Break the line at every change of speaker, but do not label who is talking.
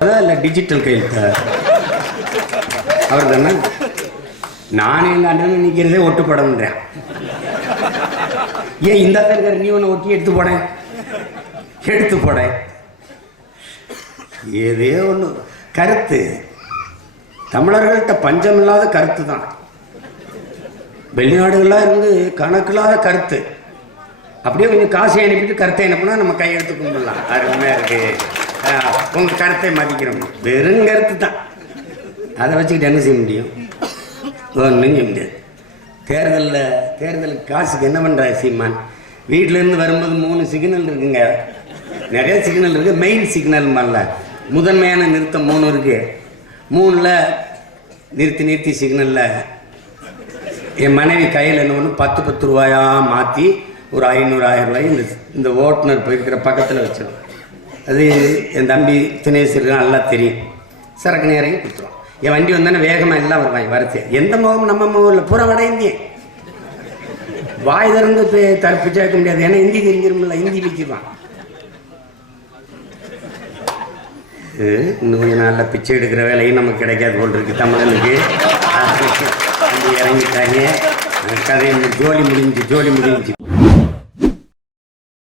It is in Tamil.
அதான் இல்லை டிஜிட்டல் கையெழுத்து அவர் தானே நானே எங்கள் அண்ணன் நிற்கிறதே ஒட்டு படம்ன்றேன் ஏன் இந்த இருக்கிற நீ ஒன்று ஒட்டி எடுத்து போட? எடுத்து போட. ஏதே ஒன்று கருத்து. தமிழர்கள்ட்ட பஞ்சம் இல்லாத கருத்து தான் வெளிநாடுகளாக இருந்து கணக்கில்லாத கருத்து. அப்படியே கொஞ்சம் காசை அனுப்பிட்டு கருத்தை அனுப்புனா நம்ம கையெழுத்து கும்பிடலாம். அருமையாக இருக்கு. உங்கள் கருத்தை மதிக்கிறோம். வெறும் கருத்து தான். அதை வச்சுக்கிட்டு என்ன செய்ய முடியும்? ஒன்றும் செய்ய முடியாது. தேர்தலில் தேர்தலுக்கு காசுக்கு என்ன பண்ணுறா சீமான்? வீட்டிலேருந்து வரும்போது மூணு சிக்னல் இருக்குங்க. நிறைய சிக்னல் இருக்குது மெயின் சிக்னல் மாதிரில முதன்மையான நிறுத்தம் மூணு இருக்குது மூணில் நிறுத்தி நிறுத்தி சிக்னலில் என் மனைவி கையில் என்ன ஒன்று பத்து பத்து ரூபாயாக மாற்றி ஒரு ஐநூறு ஆயிரம் ரூபாய் இந்த இந்த ஓட்டுநர் போயிருக்கிற பக்கத்தில் வச்சிடும் அது என் தம்பி தினேஷ் இருக்கான் நல்லா தெரியும். சரக்கு நேரம் கொடுத்துருவோம் என் வண்டி வந்தானே வேகமாக எல்லாம் வருவாங்க வரத்து எந்த முகம் நம்ம முகம் பூரா வட இந்தியன் வாய் திறந்து பே- தடுப்பு சேர்க்க முடியாது. ஏன்னா ஹிந்தி தெரிஞ்சிருமில்ல ஹிந்தி விற்கிடுவான் இன்னும் கொஞ்சம் நாளில் பிச்சை எடுக்கிற வேலையும் நமக்கு கிடைக்காது போல் இருக்கு. தமிழனுக்கு. இறங்கிட்டாங்க. கதை ஜோலி முடிஞ்சு ஜோலி முடிஞ்சு.